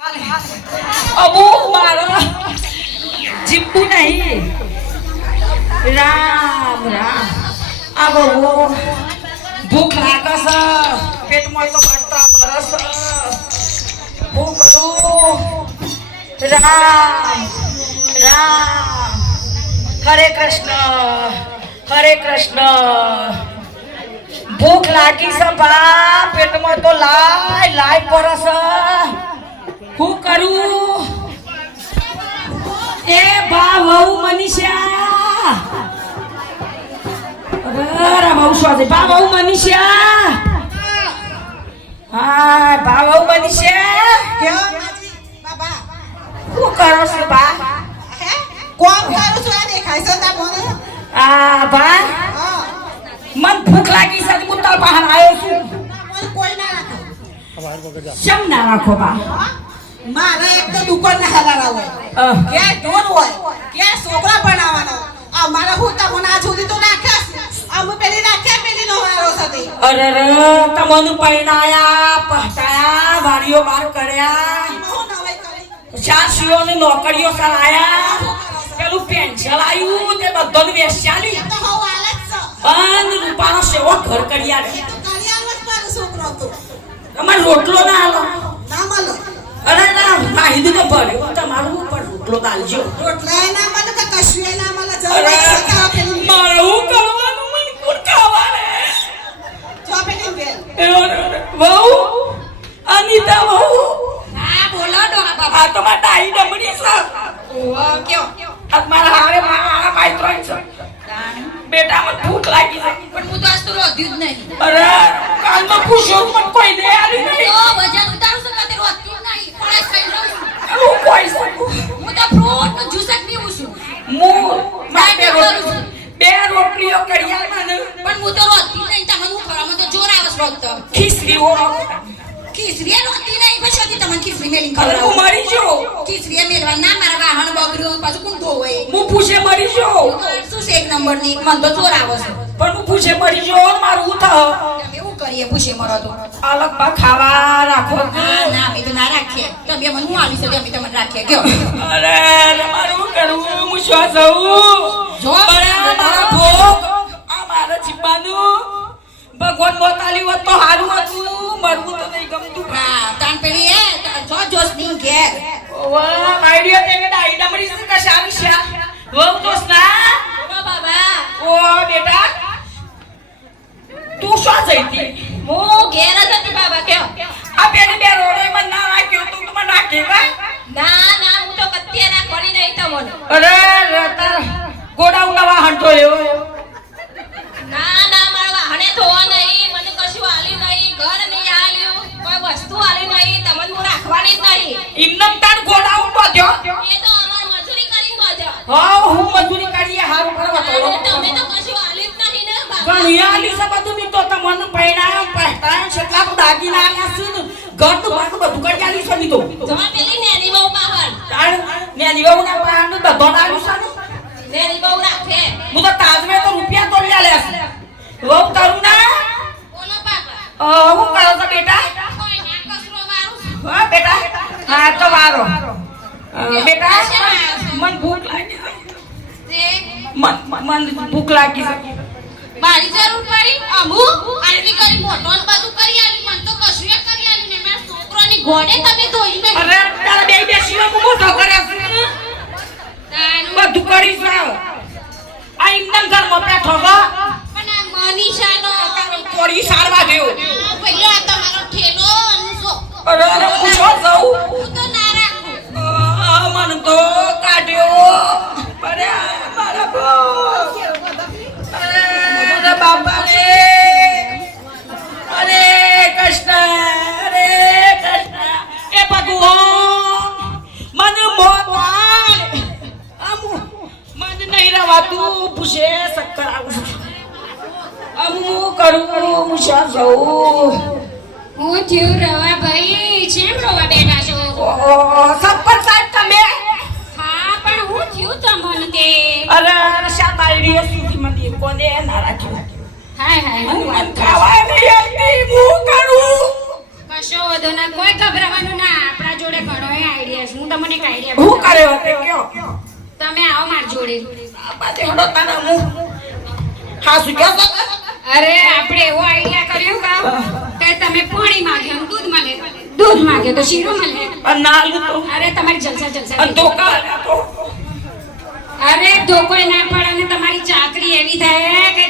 અબુ મારા જીપુ નહીં રામ રામ આ બહુ ભૂખ લાગે છે પેટમાં તો બળતા પરસ હું કરું રામ રામ હરે કૃષ્ણ ભૂખ લાગી છે બા પેટમાં તો લાય પરસ હું કરું એ બા વહુ મનીષા અરે બહુ સ્વાદ બા વહુ મનીષા હા બા વહુ મનીષા કેવો માજી બાબા શું કરો છો બા હે કોમ કરું છું આ દેખાય છે તા મને આ બા હા મન ભૂખ લાગી છે હું તાર બહાર આવ્યો છું મને કોઈ ના રાખો શમ ના રાખો બા મારે એક તો દુકાન ના હલારા હોય કે ઢોર હોય કે છોકરા બનાવવાનો આ મારા હું તમને આ સુધી તો નાખ્યા આ હું પેલી નાખ્યા પેલી નો વારો સતી અરે તમને પૈણાયા પહટાયા વાડીઓ બાર કર્યા હું નવાઈ કરી સાસીઓને નોકરીઓ કરાયા પેલું પેન્શન આવ્યું તે બધાને વેચાલી તો હો હાલત છે બંધ રૂપાનો સેવો ઘર કર્યા રે તો કરિયાનો જ મારો છોકરો હતો અમાર રોટલો ના આલો ના મળો અરે ના નાહી તો ભર્યો તમારું ઉપર રોટલો દાલજો રોટલા ના મળે કે કશું ના મળે અરે જવા સકા પેલી મારું કરવાનું મને કોણ ખાવાને જો પેલી બેન બહુ અનિતા બહુ હા બોલો ડોહા બાબા આ તો મારા ડાઈ ડમડી છે ઓહ કેવો આ મારા હારે મારા ભાઈ ત્રણ છે બેટા મને ભૂખ લાગી છે પણ હું તો આજ તો રોધ્યું જ નહીં. અરે કાલમાં પૂછ્યો પણ કોઈ દે આલી નહીં તો વજન ઉતારું છું કદી રોધ્યું જ નહીં. પણ આજ ખાઈ લઉં છું. હું કોઈ શકું હું તો ફ્રૂટ નું જ્યુસ જ પીવું છું. હું બે રોટલીઓ કર્યા મને પણ હું તો રોધતી જ નહીં. તમને હું ખરા મને તો જોર આવે છે રોધતો. ખીચડી હો ખીચડીએ રોધતી નહીં પછી હતી તમને ખીચડી મેલી હવે હું ખવડાવું. મરી જો ખીચડીએ મેલવા ના મારા વાહન બગડ્યું પાછું કોણ ધોવે. હું પૂછે મરી જો હું તો શું છે એક નંબરની મને તો જોર આવે છે. પણ હું પૂછે મરી જો મારું હું થાવ તમે એવું કરીએ પૂછે મરો તો. અલગ બા ખાવા રાખો ના ના અમે તો ના રાખીએ. તમે મને હું આલી છે અમે તમને રાખીએ કયો. અરે મારું કરવું હું શું જવું જો મારા ભોગ આ મારા જીબાનું ભગવાન મોતાલી હોત તો હારું હતું મરવું તો નહીં ગમતું હા તાન પેલી એ જો જોશ ની ઘેર. વાહ આઈડિયા તે ડાઈ ડમરી સે કશાની શા વહુ દોસ્ત ના ઓ બાબા ઓ બેટા તું શું જઈતી હું ઘેર જ હતી બાબા કયો. આ પેલી બે રોડે માં ના રાખ્યો તું તો મને નાખી કા ના ના હું તો કત્યા ના કરી નહીં તમને. અરે રતા ગોડાઉન નવા હંટો એવો ના ના મારા વાહણે ધોવા નહીં મને કશું આલી નહીં ઘર નહીં આલ્યું કોઈ વસ્તુ આલી નહીં તમને હું રાખવાની જ નહીં. ઇમનમ તાન ગોડાઉન બાંધ્યો એ તો અમાર મજૂરી કરી મજા. હા હું મજૂરી કરીએ હારું કરવા તો તમે તો કશું આલ્યું જ નહીં ને બાબા. ગણિયા આલી છે બધું મી તો તમને પૈણા પહટાણ છેટલા તો દાગીના આલ્યા છે ને ઘર તો બાર બધું કરી આલી છે મી તો જવા પેલી નેની બહુ પાવર તાણ મે લીવાઉના પાણ બધો આલ્યું છે ને નેની બહુ રાખે. હું તો તાજમે તો રૂપિયા તો લ્યા લે છે રોપ કરું ના બોલો બાબા હું કરો છો બેટા કોઈ ના કસરો મારું. હા બેટા હા તો વારો બેટા મન ભૂખ લાગી છે તે મન ભૂખ લાગી છે મારી જરૂર પડી અમુ આરતી કરી મોટો ને બધું કરી આલી મને તો કશું એ કરી આલી ને મારા છોકરાની ઘોડે તમે ધોઈ નહીં. અરે તારા બે બેસીને હું મોટો કરે છે તાનું બધું કરી છે આ ઇમનમ ઘરમાં બેઠો ગા પણ આ મનીષાનો કોરી સારવા ગયો પહેલો આ તમારો ઠેલો અને જો અરે હું શું જાઉં હું તો ના રાખું. મન તો કાઢ્યો અરે મારા બો અરે બાપા રે અરે કૃષ્ણ એ ભગવાન મને મોત આમ મને નહીં રવાતું પૂછે ચક્કર આવું અમુક કરું હું શું જાઉં હું થયું રવા ભાઈ જેમ રવા બેઠા છો. સપર સાહેબ તમે હા પણ હું થયું તમને તે અરે શા બાયડીએ સુધી મને કોને ના રાખ્યું હાય હાય હું વાત ખાવા નહીં આવતી હું કરું કશો વધુ ના કોઈ ગભરાવાનું ના આપણા જોડે ઘણો તમે આવો માર જોડે. આ બાજુ હડો તારા હું હા શું કહો છો? અરે આપણે એવો આઈડિયા કર્યો કે તમે પાણી માંગ્યો દૂધ મળે, દૂધ માંગ્યો તો શીરો મળે. અને ના આલ્યું તો અરે તમારી જલસા જલસા અને તો કા તો અરે ધોકોય ના પડે ને તમારી ચાકરી એવી થાય કે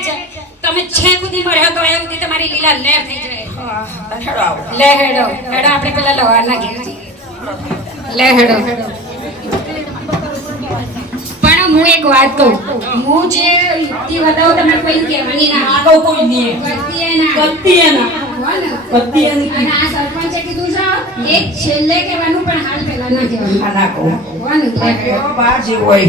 તમે છે સુધી મળ્યો તો એ સુધી તમારી લીલા લહેર થઈ જાય. હા હેડો આવો લે હેડો હેડો આપણે પેલા લવારના ઘેર જઈએ. લે હેડો. પણ હું એક વાત કહું, હું જે યુક્તિ બતાવું તમે કોઈ કહેવાની ના. આગળ કોઈ નહીં કરતી એ ના. કરતી એ ના હો ને? કરતી એ નહીં. અને આ સરપંચે કીધું છે એક છેલ્લે કહેવાનું પણ હાલ પહેલા ના કહેવાનું. આ ના કહું હો ને? લે હેડો. બહાર જે હોય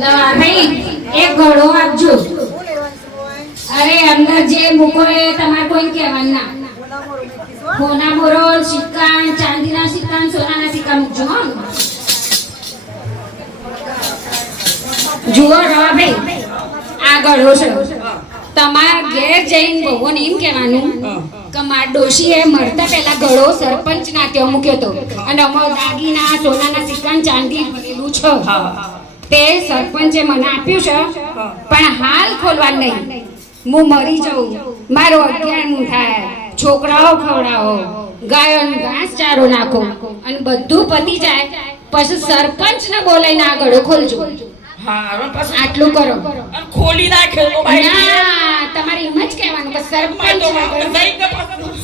લવા ભાઈ એક ઘડો આપજો. અરે અંદર જે મૂકો એ તમારે કોઈ કહેવાનું ના. સોના બોરો સિક્કા, ચાંદીના સિક્કા, સોનાના સિક્કા મૂકજો. હો જુઓ રવા ભાઈ આ ઘડો છે. તમારા ઘેર જઈને ભગવાન એમ કહેવાનું કે માર ડોશીએ મરતા પહેલા ઘડો સરપંચ ના ત્યાં મૂક્યો હતો અને અમારો દાગીના સોનાના સિક્કા ચાંદી ભરેલું છે તે સરપંચે મને આપ્યું છે પણ હાલ ખોલવાનું નહીં. હું મરી જાઉં, મારો 11મું થાય, છોકરાઓ ખવડાવો, ગાયોને ઘાસ ચારો નાખો અને બધું પતી જાય પછી સરપંચને બોલાવીને આ ઘડો ખોલજો. હા હવે પછી આટલું કરો. અને ખોલી નાખ્યો તો ભાઈ ના તમારે એમ જ કહેવાનું કે સરપંચ વગર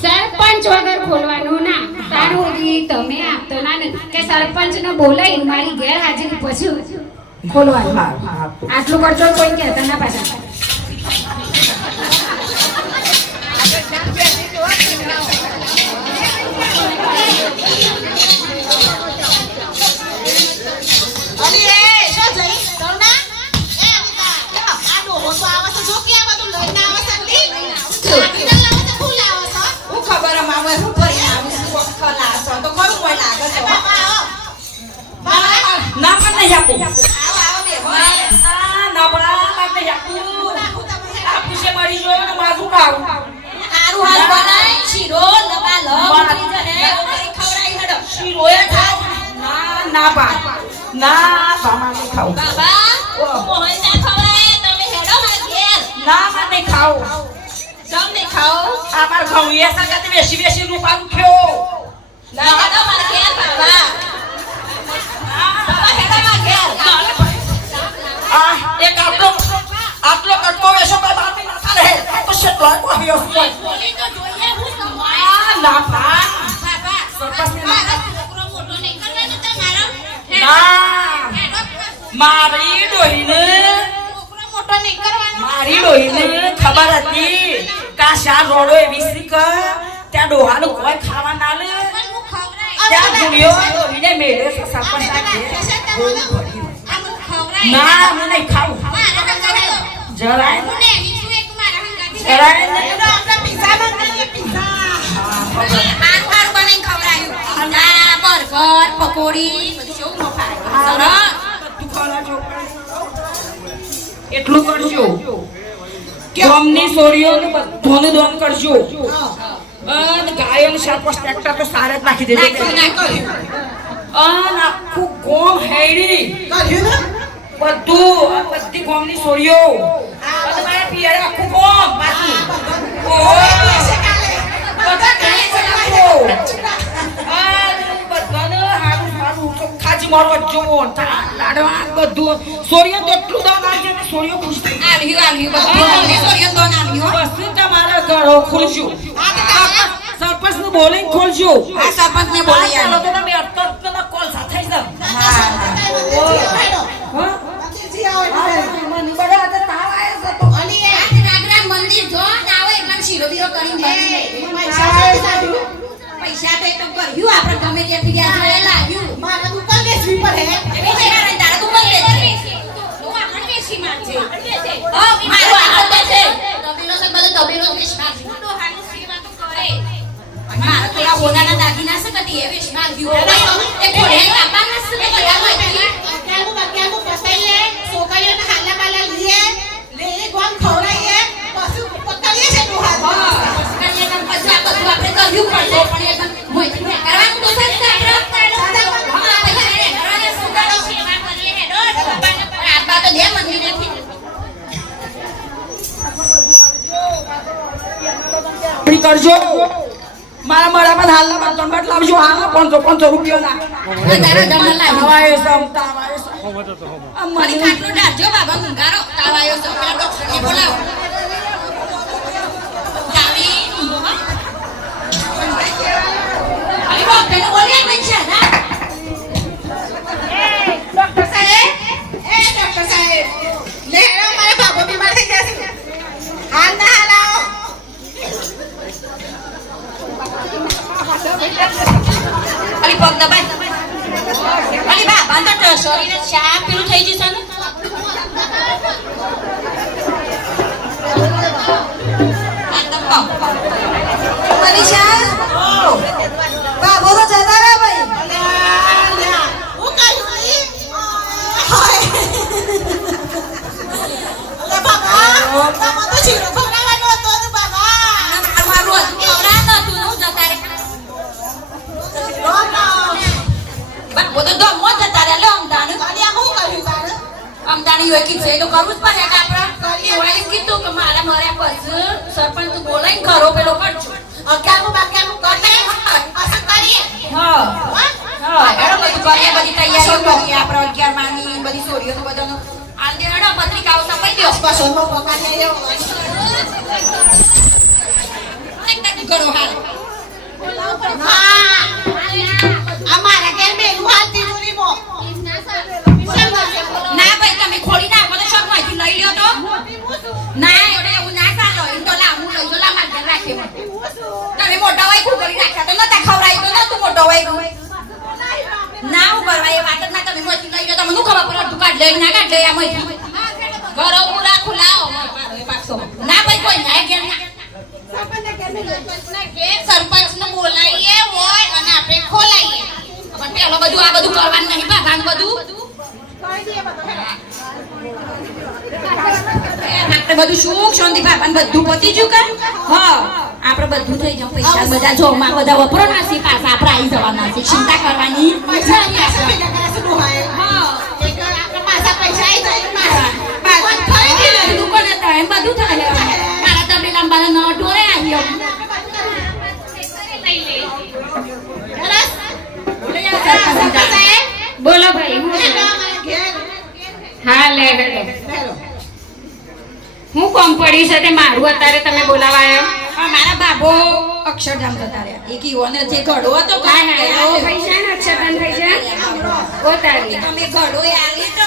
સરપંચ વગર ખોલવાનું ના. તાર સુધી તમે આપતો ના ને કે સરપંચને બોલાવીને મારી ગેરહાજરી પછી ખોલવાનું. આટલું કરજો કોઈ કહેતા ના પાછા. અલી એ શું જઈ તરુણા એ અનિતા આ ડોહો તો આવે છે જો કે આ બધું લઈને આવે છે લી આટલા લાવે છે ફૂલ આવે છે હું ખબર માવે હું ભરી આવી છું કોક ખલા છે તો કરું કોઈ લાગે છે બાપા આવો બાપા ના પણ નહીં આપું આવો આવો બે આ ના પણ આ નહીં આપું આ પૂછે મરી ગયો ને માથું ખાવું હારું હાલ બનાય શીરો લબા લબ કરી જહે ઓરી ખવડાઈ હડો શીરો એ ખાવ ના ના બા ના બામા નહીં ખાવું બાબા મોહન ના ખવડાય તમે હેડો માર ઘેર ના માં નહીં ખાવું તમને ખાઓ આ માર ખાવું એ સંગત બેસી બેસી રૂપાનું થયો ના હેડો માર ઘેર બાબા બાબા હેડો માર ઘેર આ એક આટલો કટકો વેસો કોઈ બાપી ના ચાલે તો શેટલો આવ્યો બોલી તો જોઈએ હું સમાય આ ના બા બાબા સરપંચને મારો છોકરો મોટો નહીં કરવાનો તમારો ના હેડો મારી ડોહીને છોકરો મોટો નહીં કરવાનો મારી ડોહીને ખબર હતી કે આ શા રોડો એવી શીખ ત્યાં ડોહાનું કોઈ ખાવા ના લે પણ હું ખવડાય ત્યાં ગુણ્યો ડોહીને મેળે છે સરપંચ ના હું નહીં ખાવું જરાય જરાય નહીં આપણે પિઝા મંગાવીએ પિઝા એટલું કરજો ગામની છોરીઓને બધાને દોન કરજો અને ગાયોને શાપસ ટ્રેક્ટર તો સારે જ નાખી દેજો અને આખું ગોમ હેડી કર્યું ને બધું આ બધી ગામની છોરીઓ અને મારા પિયરે આખું ગોમ પાછું ઓય પૈસે કાલે બધા ઘરે ચલાવો અને બધાને હારું હારું ચોખ્ખાજી મારવા જોવો લાડવા બધું છોરીઓ તો એટલું દાન આવશે કે છોરીઓ ખુશ થઈ બસ તમારા ઘરો ખોલજો સરપંચ ને બોલીને ખોલજો સરપંચ ને ચાલો તો તમે અત્તના કોલ સાથે જ મને બડા તાવ આવ્યો તો પૈસા તો એકદમ કર્યું આપણે ગમે ત્યાંથી ગયા લાગ્યું મારા દુકાન બેસવી પડે કરવાનું તો જલ્દી કરજો મારા મળામાં હાલના બર્તન બટ લાવજો હાલના 500 રૂપિયાના તારો જમા લાવ તાવાય તાવાય મને ખાટલો ડાળજો બાબા મુંગારો તાવાયો છે પેલા ડોક્ટરને બોલાવો જાવી ઊંઘો અરે ડોક્ટરને બોલ્યા નહીં છે ના ડોક્ટર સાહેબ લે હેરો મારા બાબો બીમાર થઈ ગયા છે હાલ ના હાલ આવો અલી પગ દબાઈ અલી બાબા તો શરીરે ચા પેલું થઈ જશે ને મનીષા બાબો તો જતા રહ્યા ભાઈ હું કહ્યું નહીં બાબા તો ચીરો ખવડાવવાનો હતો ને બાબા મારું એવડા નતું હું જતા રે બાબો તો દમો જતા રે લે અમદાન કાલિયા હું કહ્યું તારે અમદાની હોય કીધું એ તો કરવું જ પડે કે આપણે એવાય કીધું કે મારા મર્યા પછી સરપંચ બોલાઈને કરો પેલો કરજો અગિયારમું બાગિયારમું કરીએ અસર કરીએ હા હા એડો બધું કરીએ બધી તૈયારીઓ કરીએ આપણે 11 માની બધી સોરીઓ બધાનો આલ દેડો પત્રિકાઓ છપાઈ દો સ્પેશલ પકાને એક કરો હાલ હા અમારા ઘેર મેલું હાલતી જોરીમો ના ભાઈ તમે ખોલી નાખો તો શોખ માંથી લઈ લ્યો તો ના એવડે એવું ના ચાલો એમ તો લા હું લઈ જો લા માર રાખે તમે મોટા વાય કુ કરી રાખ્યા તો નતા ખવરાઈ તો નતું મોટો વાય ના હું કરવા એ વાત જ ના તમે મોટી લઈ લ્યો તમને હું ખબર પડે તું કાઢ લઈ ના કાઢ લઈ આ મોટી ઘરો પૂરા ખુલાવો ના ભાઈ કોઈ ના ઘેર ના સરપંચને બોલાવીએ હોય અને આપણે ખોલાઈએ પણ પેલો બધું આ બધું કરવાનું નહીં ભાગાનું બધું આપણે બધું સુખ શાંતિ ભાગવાનું બધું પતી ગયું કે હા આપણે બધું થઈ જાય પૈસા બધા જો માં બધા વપરો નાસી પાછા આપણે આવી જવાના છે ચિંતા કરવાની પૈસા ભેગા કરે છે ડોહાએ હા એક આપણા પાછા પૈસા આવી જાય પાછા લોકોને ટાઈમ બધું થાય મારા તબેલા બાલા ન ઢોરે આવ્યો બોલો ભાઈ હા લે હું કોમ પડી છે તે મારું અત્યારે તમે બોલાવાયો મારા બાબો અક્ષરધામ જતા રહ્યા એક ઈવોને જે ઘડો હતો પૈસા ને અક્ષરધામ થઈ જાય ઓ તારી તમે ઘડો આવી તો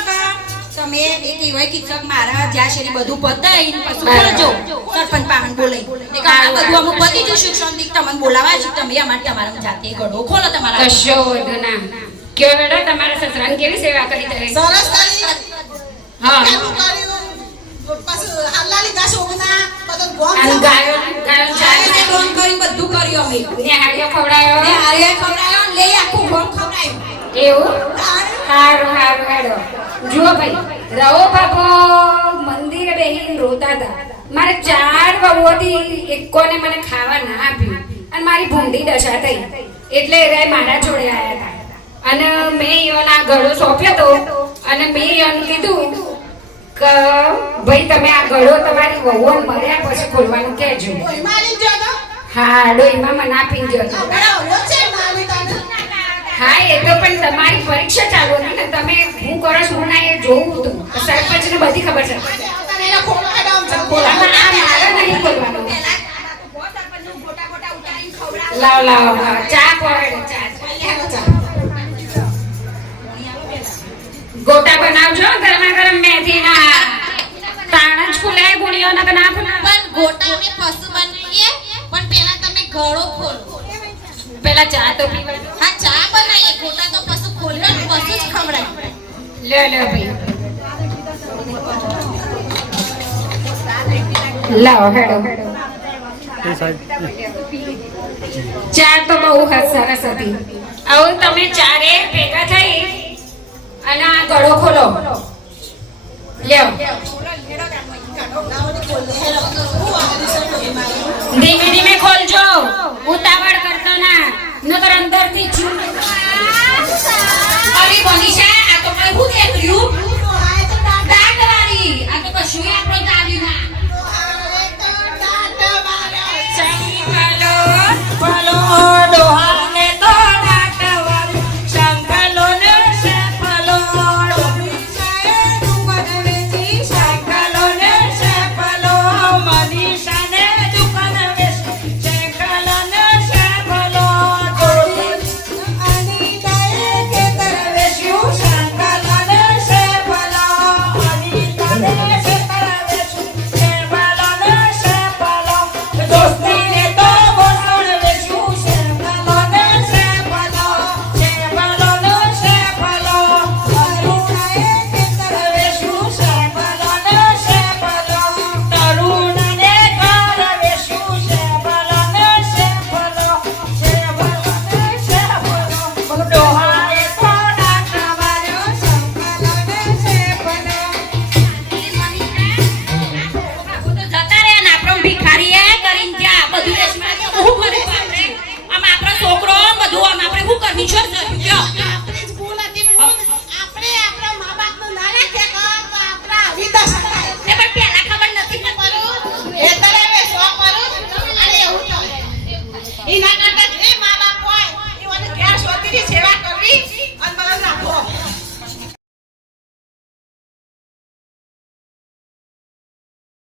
તમે એક ઈવાય કિચક મારા જ્યાં શેરી બધું પતાઈ પછી કરજો સરપંચ પામન બોલાઈ એક આ બધું અમુક પતી જો શિક્ષણ દીક તમને બોલાવા છે તમે અમારે તમારા જાતે ઘડો ખોલો તમારા કશો વધુ ના કયો હેડો તમારા સસરાની કેવી સેવા કરી દે સરસ કરી હા કર્યું પાછું હાલા લીધા સોગના બધું ગોમ અને ગાયો ચાલે ગોમ કરી બધું કર્યું અમે ને હાડિયો ખવડાયો લે આખું ગોમ ખવડાયો એવું હારું હારું હેડો જુઓ ભાઈ રવો બાપો મંદિરે બેહીને રોતા હતા મારે 4 વહુઓથી એકોને મને ખાવા ના આપ્યું અને મારી ભૂંડી દશા થઈ એટલે એ મારા જોડે આવ્યા હતા અને મેં એના ઘડો સોંપ્યો હતો અને મેં એને કીધું કે ભાઈ તમે આ ઘડો તમારી વહુઓને મર્યા પછી ખોલવાનું કહેજો મારી જો તો હા ડોઈમાં મને આપીને ગયો હતો બરાબર છે મારી તને હા એ તો પણ તમારી પરીક્ષા ચાલુ હતી ને તમે હું કરો છો ના એ જોવું હતું સરપંચને બધી ખબર છે તને એના ખોલો હેડામ છે આમાં આ મારે નહીં બોલવાનું લાવ લાવ ચા પડે ચા ગોટા બનાવજો ગરમા ગરમ મેથીના તાણ જ ફૂલાય ગુણિયોના બના પણ ગોટા અમે પશુ બનાવીએ પણ પેલા તમે ઘડો ખોલો પેલા ચા તો પીવા હા ચા બનાવીએ ગોટા તો પશુ ખોલ્યો ને પશુ જ ખવડાવીએ લે ભાઈ લાવો હેડો ચા તો બહુ સરસ હતી હવે તમે ચારે ભેગા થઈ અને આ ગળો ખોલો લ્યો ધીમે ધીમે ખોલજો ઉતાવળ કરતો ના નકર અંદરથી છું અરે બનીશા આ તો કઈ હું દેખ્યું દાંતવાળી આ તો કશું આપણો દાદી ના પરમિશન કયો આપણી જ ભૂલ હતી ભૂલ. આપણે આપણા મા બાપનું ના રાખ્યા તો આપણા આવી દશા થાય. ને પણ પહેલા ખબર નથી કરું એ તરે સો કરું અને એવું થાય. એના